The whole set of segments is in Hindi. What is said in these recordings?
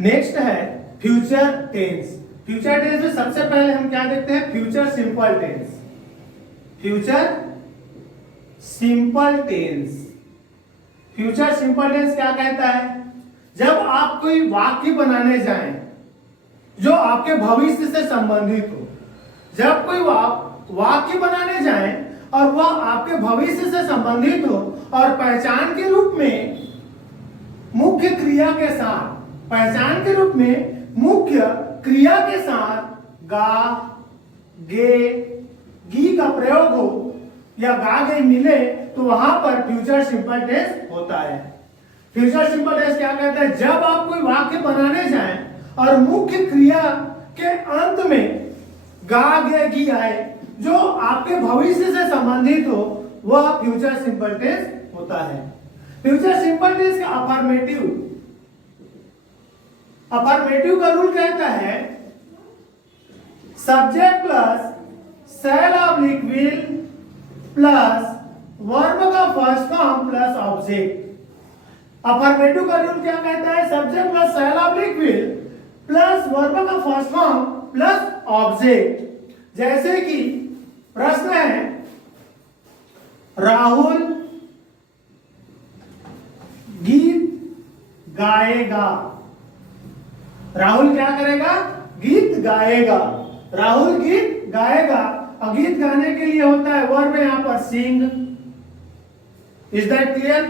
नेक्स्ट है फ्यूचर टेंस। फ्यूचर टेंस में सबसे पहले हम क्या देखते हैं, future simple tense. Future simple tense, future simple tense क्या कहता है, जब आप कोई वाक्य बनाने जाएं जो आपके भविष्य से संबंधित हो, जब कोई वाक्य बनाने जाएं और वह आपके भविष्य से संबंधित हो और पहचान के रूप में मुख्य क्रिया के साथ, पहचान के रूप में मुख्य क्रिया के साथ गा, गे, गी का प्रयोग हो या गा गे मिले तो वहां पर फ्यूचर सिंपल टेंस होता है। फ्यूचर सिंपल टेंस क्या कहता है, जब आप कोई वाक्य बनाने जाएं और मुख्य क्रिया के अंत में गा गे गी आए जो आपके भविष्य से संबंधित हो, वह फ्यूचर सिंपल टेंस होता है। फ्यूचर सिंपल टेंस का अफर्मेटिव का रूल कहता है subject plus shall oblique will plus verb का first form plus object. Affirmative का रूल क्या कहता है, subject plus shall oblique will plus verb का फर्स्ट फॉर्म प्लस ऑब्जेक्ट। जैसे कि प्रश्न है, राहुल गीत गाएगा। राहुल क्या करेगा, गीत गाएगा। राहुल गीत गाएगा और गीत गाने के लिए होता है वर्ब यहां पर sing. Is that clear?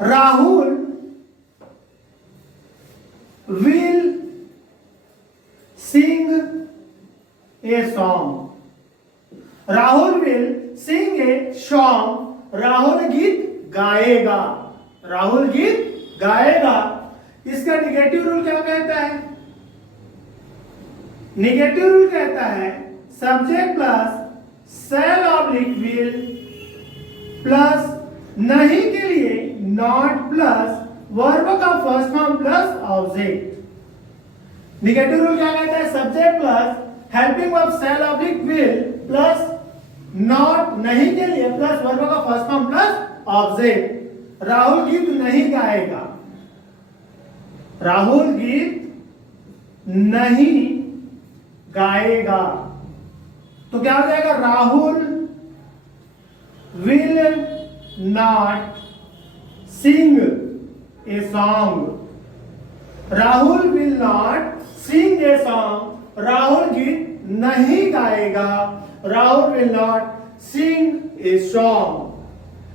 Rahul will sing a song. Rahul will sing a song. Rahul गीत गाएगा। राहुल गीत गाएगा। इसका निगेटिव रूल क्या कहता है, निगेटिव रूल कहता है subject plus shall oblique will plus नहीं के लिए नॉट प्लस वर्ब का first form plus object. Negative rule क्या कहता है, subject plus helping verb shall oblique will plus not नहीं के लिए प्लस वर्ब का first form plus object. Rahul गीत नहीं गाएगा। राहुल गीत नहीं गाएगा तो क्या हो जाएगा, Rahul will not sing a song. Rahul will not sing a song. Rahul गीत नहीं गाएगा। Rahul will not sing a song.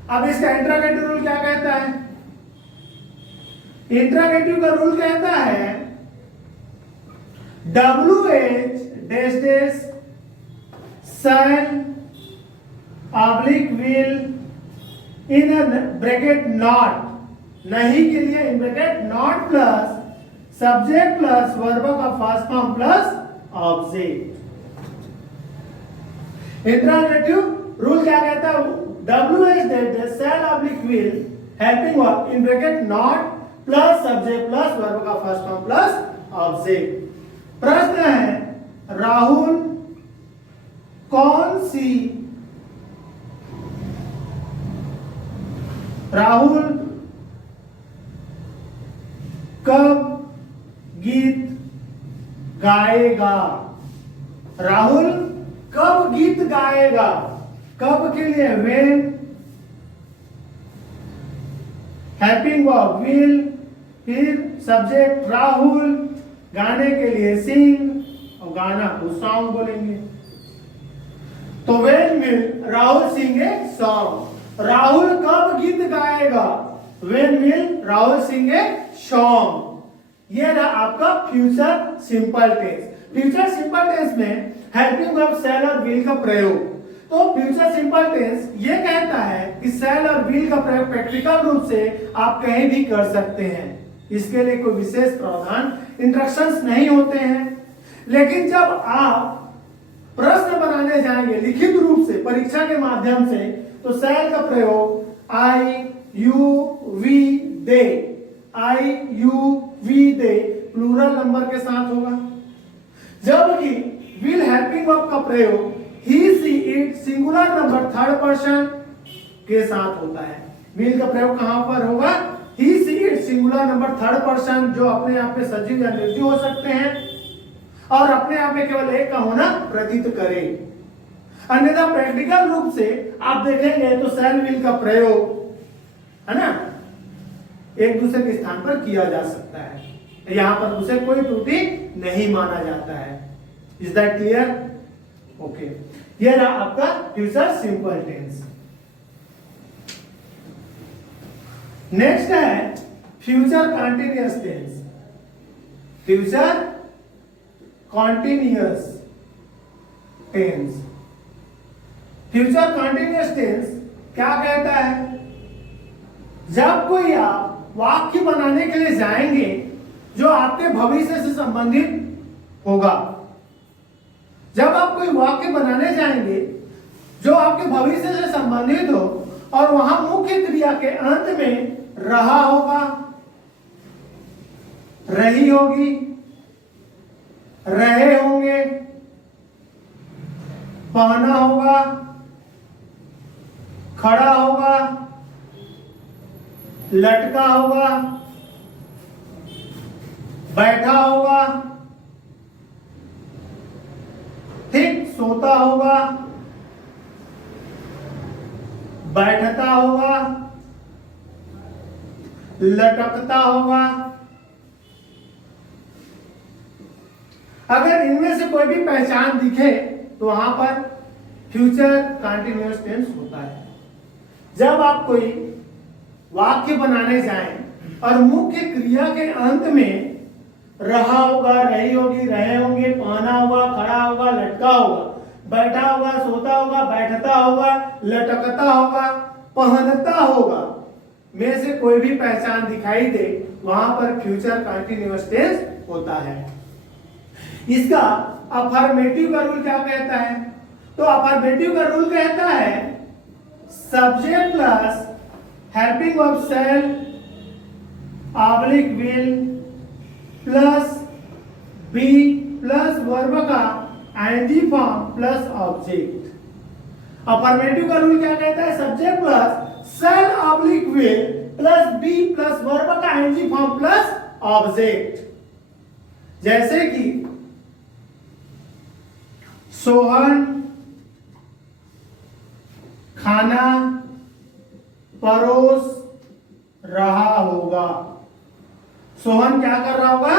अब इसका इंट्रोगेटिव रूल क्या कहता है, इंट्रोगेटिव का रूल कहता है WH dash dash shall oblique will in bracket not नहीं के लिए in bracket not plus subject plus verb का first form plus object. Interrogative rule क्या कहता है, WH dash dash shall oblique will helping verb in bracket not plus subject plus verb का फर्स्ट फॉर्म प्लस ऑब्जेक्ट। प्रश्न है, राहुल कौन सी, राहुल कब गीत गाएगा। राहुल कब गीत गाएगा, कब के लिए व्हेन, हेल्पिंग वर्ब विल, फिर सब्जेक्ट राहुल, गाने के लिए सिंग और गाना को सॉन्ग बोलेंगे। तो when will Rahul sing a song. Rahul कब गीत गाएगा, when will Rahul sing a song. ये रहा आपका future simple tense. Future simple tense में हेल्पिंग वर्ब शैल और विल का प्रयोग। तो फ्यूचर सिंपल टेंस ये कहता है कि शैल और विल का प्रयोग प्रैक्टिकल रूप से आप कहीं भी कर सकते हैं। इसके लिए कोई विशेष प्रावधान इंस्ट्रक्शंस नहीं होते हैं। लेकिन जब आप प्रश्न बनाने जाएंगे लिखित रूप से परीक्षा के माध्यम से, तो शैल का प्रयोग I you we they, I you we they plural number के साथ होगा। जबकि विल हेल्पिंग वर्ब का प्रयोग he she it singular number third person के साथ होता है। विल का प्रयोग कहां पर होगा, he she it singular number third person जो अपने आप में सजीव या निर्जीव हो सकते हैं और अपने आप में केवल एक का होना प्रतीत करे। अन्यथा प्रैक्टिकल रूप से आप देखेंगे तो सेल विल का प्रयोग है ना एक दूसरे के स्थान पर किया जा सकता है, यहां पर उसे कोई त्रुटि नहीं माना जाता है। Is that clear? ओके, ये रहा आपका फ्यूचर सिंपल टेंस। नेक्स्ट है future continuous tense. Future continuous tense. Future continuous tense क्या कहता है? जब कोई आप वाक्य बनाने के लिए जाएंगे जो आपके भविष्य से संबंधित होगा, जब आप कोई वाक्य बनाने जाएंगे जो आपके भविष्य से संबंधित हो और वहां मुख्य क्रिया के अंत में रहा होगा, रही होगी, रहे होंगे, पहना होगा, खड़ा होगा, लटका होगा, बैठा होगा, ठीक, सोता होगा, बैठता होगा, लटकता होगा। अगर इनमें से कोई भी पहचान दिखे तो वहां पर फ्यूचर कंटिन्यूअस टेंस होता है। जब आप कोई वाक्य बनाने जाएं और मुख्य क्रिया के अंत में रहा होगा, रही होगी, रहे होंगे, पहना होगा, खड़ा होगा, लटका होगा, बैठा होगा, सोता होगा, बैठता होगा, लटकता होगा, पहनता होगा में से कोई भी पहचान दिखाई दे, वहां पर फ्यूचर कंटिन्यूअस टेंस होता है। इसका अफर्मेटिव का रूल क्या कहता है? तो अफर्मेटिव का रूल कहता है subject plus helping of shall oblique will plus be plus verb का ING form plus object. Affirmative का रूल क्या कहता है? Subject plus shall oblique will plus be plus verb का आईएनजी फॉर्म प्लस ऑब्जेक्ट। जैसे कि सोहन खाना परोस रहा होगा। सोहन क्या कर रहा होगा?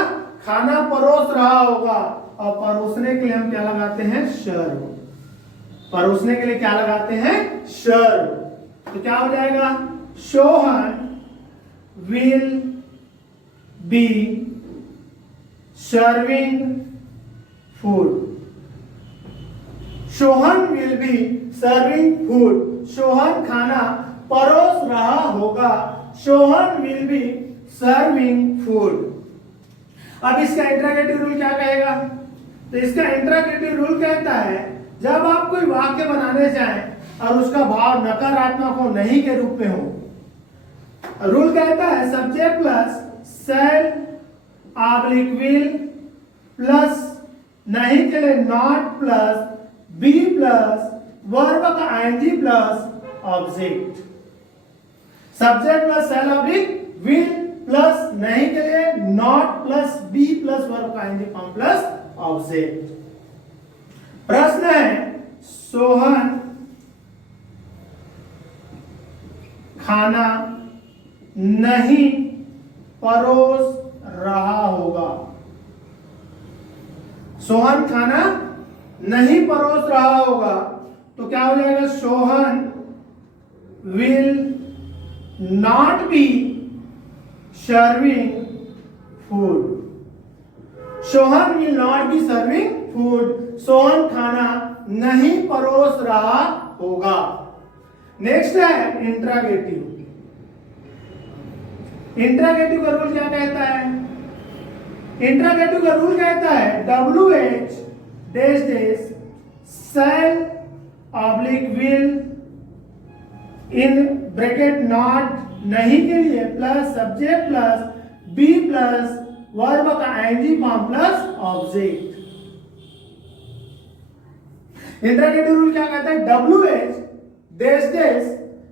खाना परोस रहा होगा। और परोसने के लिए हम क्या लगाते हैं? शर। परोसने के लिए क्या लगाते हैं? शर। तो क्या हो जाएगा? Sohan will be serving food. Sohan will be serving food. Sohan खाना परोस रहा होगा। Sohan will be serving food. अब इसका इंट्रोगेटिव रूल क्या कहेगा? तो इसका इंट्रोगेटिव रूल कहता है जब आप कोई वाक्य बनाने जाएं और उसका भाव नकारात्मक हो, नहीं के रूप में हो, रूल कहता है subject plus shall oblique will plus नहीं के लिए not plus be plus verb का ING plus object. Subject plus shall oblique will plus नहीं के लिए not plus be plus verb का आईएनजी फॉर्म प्लस ऑब्जेक्ट। प्रश्न है सोहन खाना नहीं परोस रहा होगा। सोहन खाना नहीं परोस रहा होगा तो क्या हो जाएगा? Sohan will not be serving food. Sohan will not be serving food. Sohan खाना नहीं परोस रहा होगा। नेक्स्ट है इंट्रोगेटिव। इंट्रोगेटिव का रूल क्या कहता है? इंट्रोगेटिव का रूल कहता है WH dash dash shall oblique will in bracket not नहीं के लिए plus subject plus be plus verb का ING form plus object. Interrogative rule क्या कहता है? WH dash dash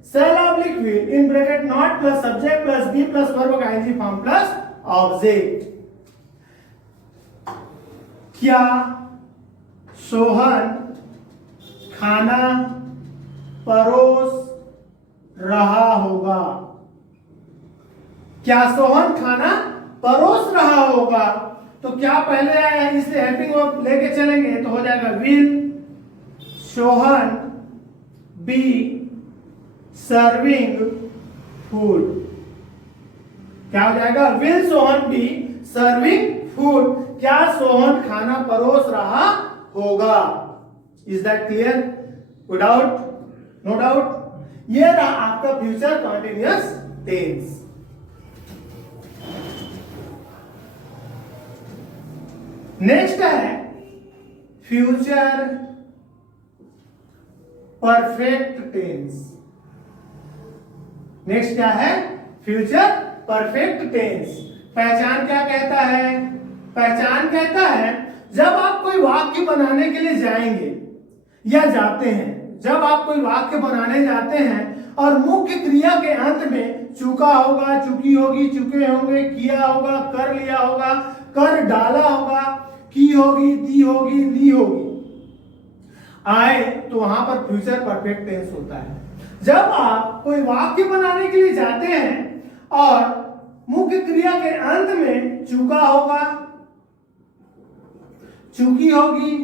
shall oblique will in bracket not plus subject plus be plus verb का ing form plus object. क्या सोहन खाना परोस रहा होगा? क्या सोहन खाना परोस रहा होगा? तो क्या पहले आया है, इसलिए हेल्पिंग वर्ब लेके चलेंगे तो हो जाएगा will Sohan be serving food. क्या हो जाएगा? Will Sohan be serving food. क्या सोहन खाना परोस रहा होगा? Is that clear? Without no doubt. ये रहा आपका फ्यूचर कंटिन्यूअस टेंस. नेक्स्ट है फ्यूचर परफेक्ट टेंस. नेक्स्ट क्या है? Future perfect tense. पहचान क्या कहता है? पहचान कहता है जब आप कोई वाक्य बनाने के लिए जाएंगे या जाते हैं, जब आप कोई वाक्य बनाने जाते हैं और मुख्य क्रिया के अंत में चुका होगा, चुकी होगी, चुके होंगे, किया होगा, कर लिया होगा, कर डाला होगा, की होगी, दी होगी, ली होगी आए, तो वहां पर फ्यूचर परफेक्ट टेंस होता है. जब आप कोई वाक्य बनाने के लिए जाते हैं और मुख्य क्रिया के अंत में चुका होगा, चुकी होगी,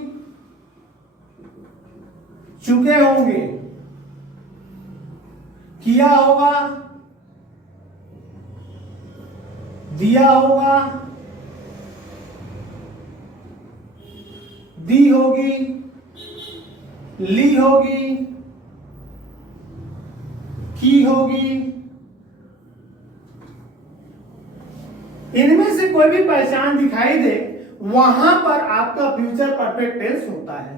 चुके होंगे, किया होगा, दिया होगा, दी होगी, ली होगी, की होगी, इनमें से कोई भी पहचान दिखाई दे, वहां पर आपका फ्यूचर परफेक्ट टेंस होता है.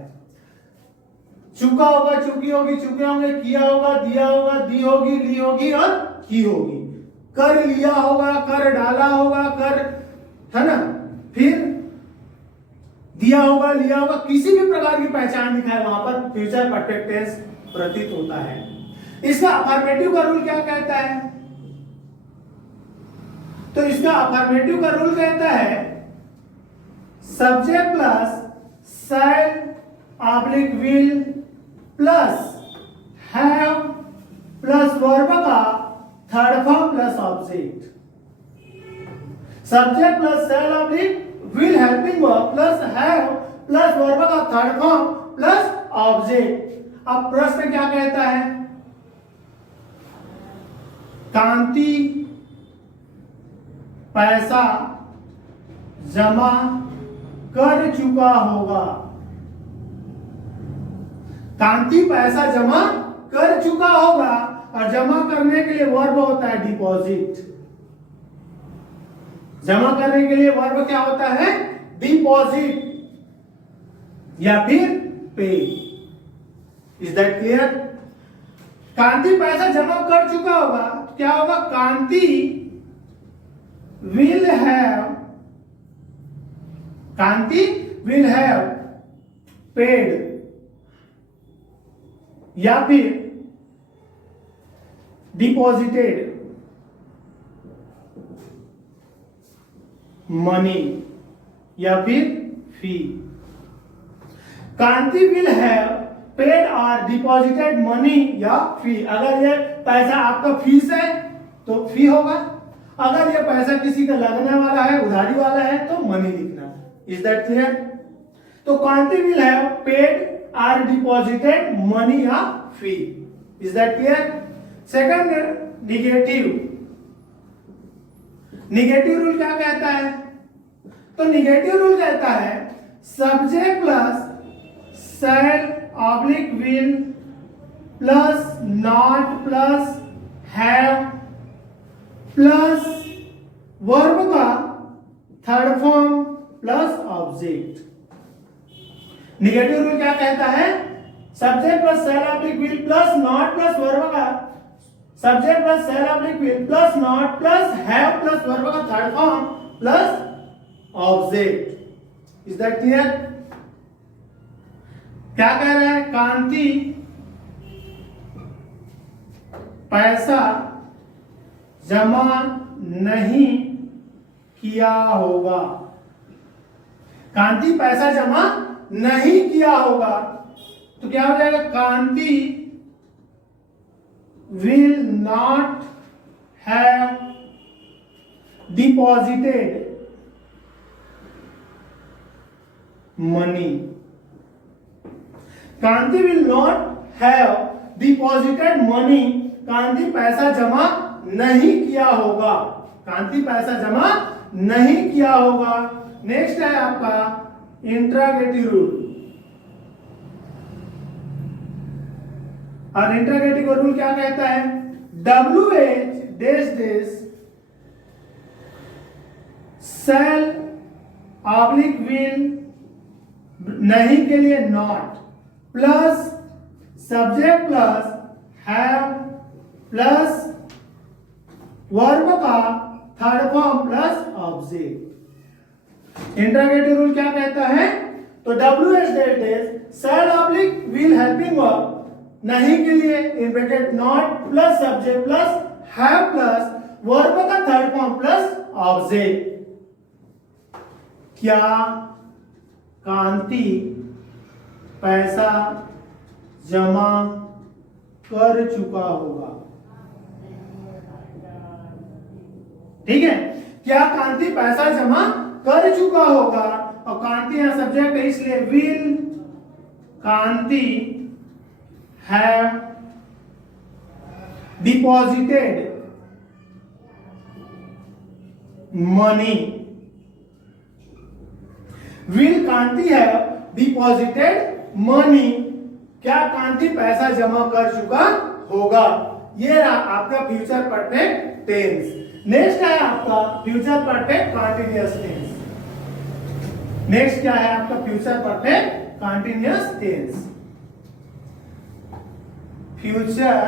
चुका होगा, चुकी होगी, चुके होंगे, किया होगा, दिया होगा, दी होगी, ली होगी और की होगी. कर लिया होगा, कर डाला होगा, कर, है ना, फिर दिया होगा, लिया होगा, किसी भी प्रकार की पहचान दिखाए वहां पर फ्यूचर परफेक्ट टेंस प्रतीत होता है. इसका अफर्मेटिव का रूल क्या कहता है? तो इसका अफर्मेटिव का रूल कहता है subject plus shall oblique will plus have plus verb का third form plus object. Subject plus shall oblique will helping verb plus have plus verb का थर्ड फॉर्म प्लस ऑब्जेक्ट. अब प्रश्न क्या कहता है? कांति पैसा जमा कर चुका होगा. कांति पैसा जमा कर चुका होगा और जमा करने के लिए वर्ब होता है डिपॉजिट. जमा करने के लिए वर्ब क्या होता है? डिपॉजिट या फिर पे. Is that clear? कांति पैसा जमा कर चुका होगा, क्या होगा? कांति will have paid या फिर deposited money या फिर फी. कांति will have paid और डिपॉजिटेड मनी या फी. अगर ये पैसा आपका फीस है तो फी होगा, अगर ये पैसा किसी का लगने वाला है, उधारी वाला है, तो मनी लिखना. Is that clear? तो कांति विल हैव पेड और डिपॉजिटेड मनी या fee. Is that clear? Second negative. Negative rule क्या कहता है? तो निगेटिव रूल कहता है subject plus shall oblique will plus not plus have plus verb का third form plus object. Negative rule क्या कहता है? Subject plus shall oblique will plus not plus verb का subject plus shall oblique will plus not plus have plus verb का third form plus object. Is that clear? क्या कह रहा है? कांति पैसा जमा नहीं किया होगा। कांति पैसा जमा नहीं किया होगा तो क्या हो जाएगा? कांति will not have deposited money. Kanti will not have deposited money. कांति पैसा जमा नहीं किया होगा। कांति पैसा जमा नहीं किया होगा। नेक्स्ट है आपका इंट्रागेटिव रूल। और इंट्रागेटिव रूल क्या कहता है? WH dash dash shall oblique will नहीं के लिए not plus subject plus have plus verb का third form plus object. Interrogative rule क्या कहता है? तो WH dash dash shall oblique will helping verb नहीं के लिए in bracket not plus subject plus have plus verb का थर्ड फॉर्म प्लस ऑब्जेक्ट। क्या कांति पैसा जमा कर चुका होगा? ठीक है, क्या कांति पैसा जमा कर चुका होगा? और कांति यहां सब्जेक्ट है इसलिए will Kanti have deposited money. Will Kanti have deposited money? क्या कांति पैसा जमा कर चुका होगा? ये आपका फ्यूचर परफेक्ट टेंस। नेक्स्ट है आपका future perfect continuous tense. Next क्या है आपका future perfect continuous tense? Future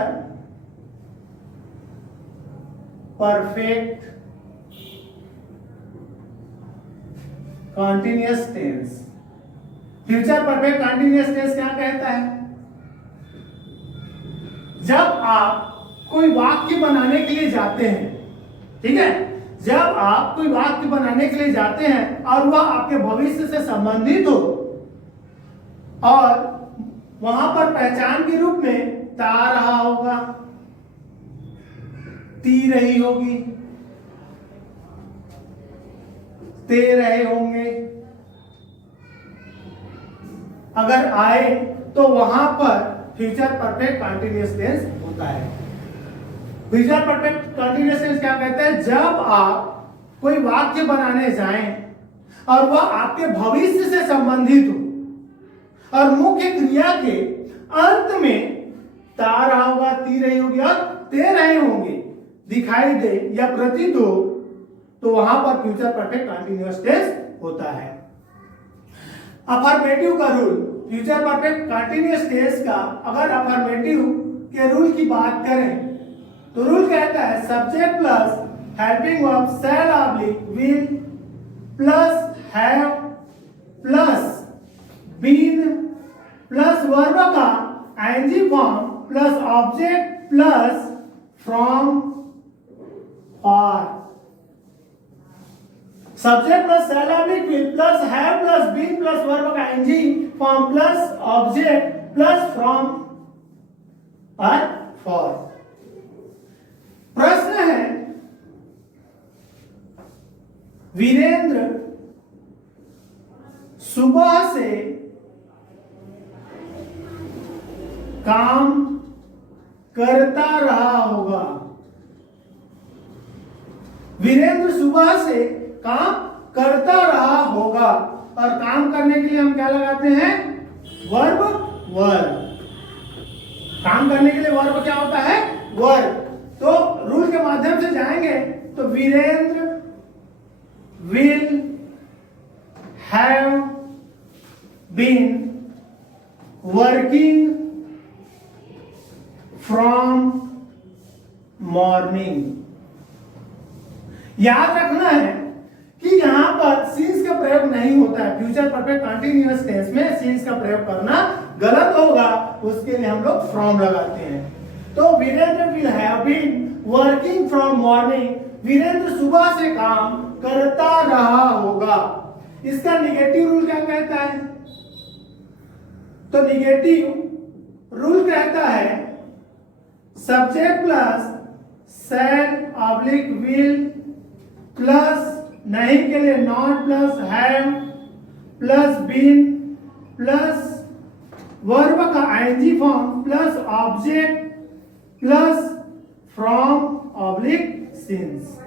perfect continuous tense. Future perfect continuous tense क्या कहता है? जब आप कोई वाक्य बनाने के लिए जाते हैं, ठीक है, जब आप कोई वाक्य बनाने के लिए जाते हैं और वह आपके भविष्य से संबंधित हो और वहां पर पहचान के रूप में ता रहा होगा, ती रही होगी, ते रहे होंगे, अगर आए तो वहां पर फ्यूचर परफेक्ट कंटीन्यूअस टेंस होता है। फ्यूचर परफेक्ट कंटीन्यूअस टेंस क्या कहता है? जब आप कोई वाक्य बनाने जाएं और वह आपके भविष्य से संबंधित हो और मुख्य क्रिया के अंत में ता रहा होगा, ती रही होगी और ते रहे होंगे दिखाई दे या प्रतीत हो तो वहां पर फ्यूचर परफेक्ट कंटीन्यूअस टेंस होता है। अफर्मेटिव का rule, future perfect continuous tense का अगर अफर्मेटिव के रूल की बात करें तो रूल कहता है subject plus helping verb shall oblique will plus have plus been plus verb का ING form plus object plus from और subject plus shall oblique will plus have plus been plus verb का ING form plus object plus from और फॉर। प्रश्न है वीरेंद्र सुबह से काम करता रहा होगा। वीरेंद्र सुबह से काम करता रहा होगा और काम करने के लिए हम क्या लगाते हैं? वर्ब। काम करने के लिए वर्ब क्या होता है? वर्ब। तो रूल के माध्यम से जाएंगे तो Virendra will have been working from morning. याद रखना है कि यहां पर सीन्स का प्रयोग नहीं होता है। फ्यूचर परफेक्ट कंटीन्यूअस टेंस में सीन्स का प्रयोग करना गलत होगा, उसके लिए हम लोग फ्रॉम लगाते हैं। तो Virendra will have been working from morning, Virendra सुबह से काम करता रहा होगा। इसका निगेटिव रूल क्या कहता है? तो निगेटिव रूल कहता है subject plus shall oblique will plus नहीं के लिए not plus have plus been plus verb का ING form plus object plus from oblique since.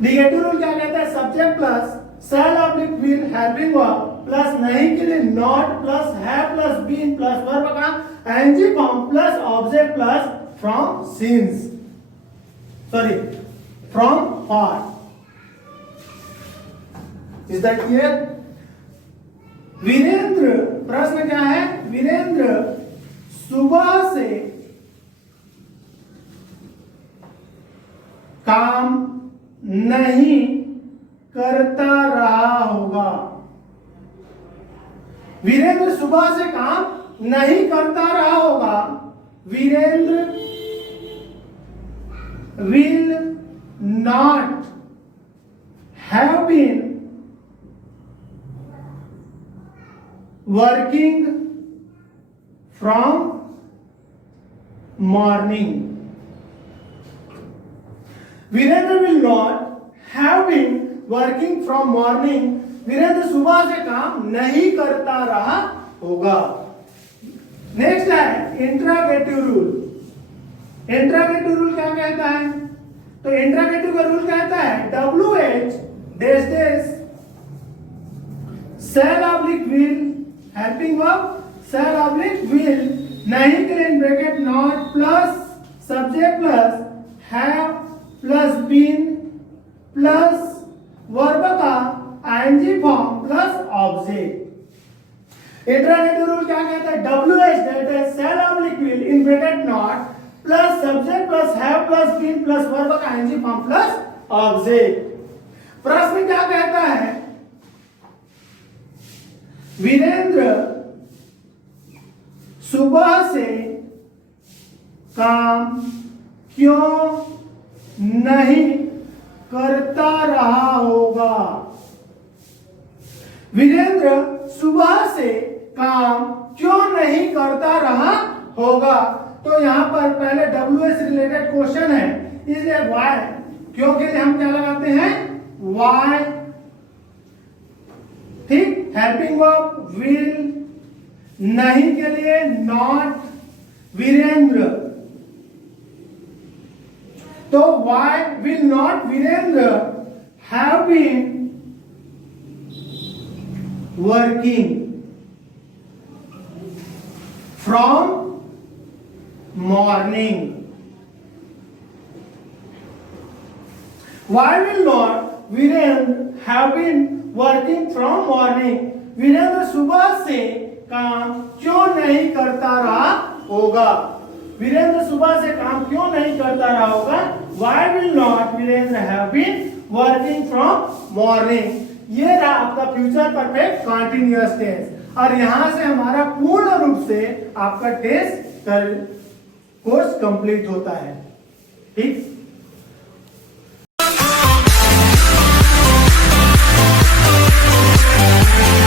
Negative rule क्या कहता है? Subject plus shall oblique will helping verb plus नहीं के लिए not plus have plus been plus verb का ING form plus object plus from since, sorry from for. Is that clear? Virendra, प्रश्न क्या है? वीरेंद्र सुबह से काम नहीं करता रहा होगा। वीरेंद्र सुबह से काम नहीं करता रहा होगा। Virendra will not have been working from morning. Virendra will not have been working from morning. Virendra सुबह से काम नहीं करता रहा होगा। नेक्स्ट है इंट्रागेटिव रूल। इंट्रागेटिव रूल क्या कहता है? तो इंट्रागेटिव का रूल कहता है WH dash dash shall oblique will helping verb shall oblique will नहीं के लिए bracket not plus subject plus have plus been plus verb का ING form plus object. Interrogative rule क्या कहता है? WH that is shall oblique will in bracket not plus subject plus have plus been plus verb का आईएनजी फॉर्म प्लस ऑब्जेक्ट। प्रश्न क्या कहता है? वीरेंद्र सुबह से काम क्यों नहीं करता रहा होगा? वीरेंद्र सुबह से काम क्यों नहीं करता रहा होगा? तो यहां पर पहले WH रिलेटेड क्वेश्चन है, इसलिए वाई क्यों के लिए हम क्या लगाते हैं? वाई। ठीक, हेल्पिंग वर्ब विल नहीं के लिए नॉट वीरेंद्र। तो why will not Virendra have been working from morning. Why will not Virendra have been working from morning? Virendra सुबह से काम क्यों नहीं करता रहा होगा? वीरेंद्र सुबह से काम क्यों नहीं करता रहा होगा? Why will not Virendra have been working from morning? ये रहा आपका फ्यूचर परफेक्ट कंटीन्यूअस टेंस, और यहां से हमारा पूर्ण रूप से आपका टेस्ट कोर्स कंप्लीट होता है। ठीक।